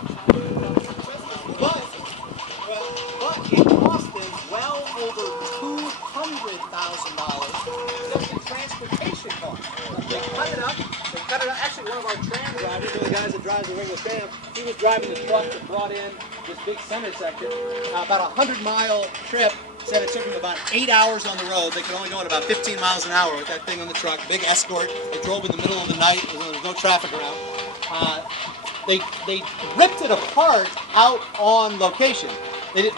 But it cost them well over $200,000 just in transportation costs. They cut it up. Actually, one of our tram drivers, one of the guys that drives the regular tram, he was driving the truck that brought in this big center section. About a 100-mile trip. Said it took them about 8 hours on the road. They could only go at about 15 miles an hour with that thing on the truck. Big escort. They drove in the middle of the night. There was no traffic around. They ripped it apart out on location. They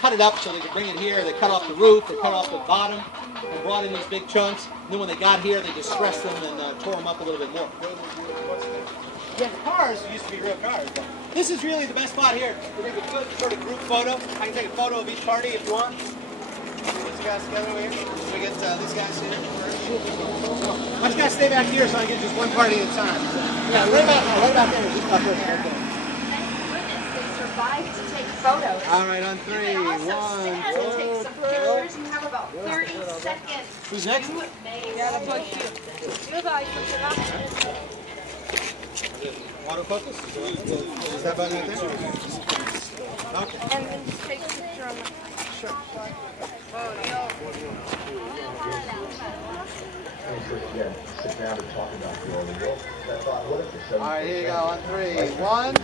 cut it up so they could bring it here. They cut off the roof. They cut off the bottom and brought in these big chunks. And then when they got here, they distressed them and tore them up a little bit more. Yeah, the cars used to be real cars. But this is really the best spot here. We're going to do a good sort of group photo. I can take a photo of each party if you want. Get these guys together over here. We get these guys here first. Why don't you guys stay back here so I can get just one party at a time? Yeah, right about there. Just about there. Thank goodness they survived to take photos. All right, on three. You can also One, stand and take some pictures. You have about 30 seconds. Who's next? Autofocus? Is that button right there? Okay. And then just take a picture on the... Sure. Sit down and talk about the old world. All right, here you go. On three. 1, 2,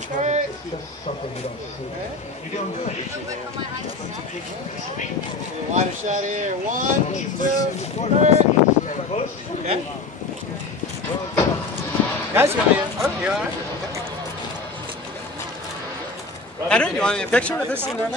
3. It's just something you don't see. You don't do it. Wider shot here. 1, 2, 3. Okay. Guys, you all right? Henry, do you want me a picture of this in there?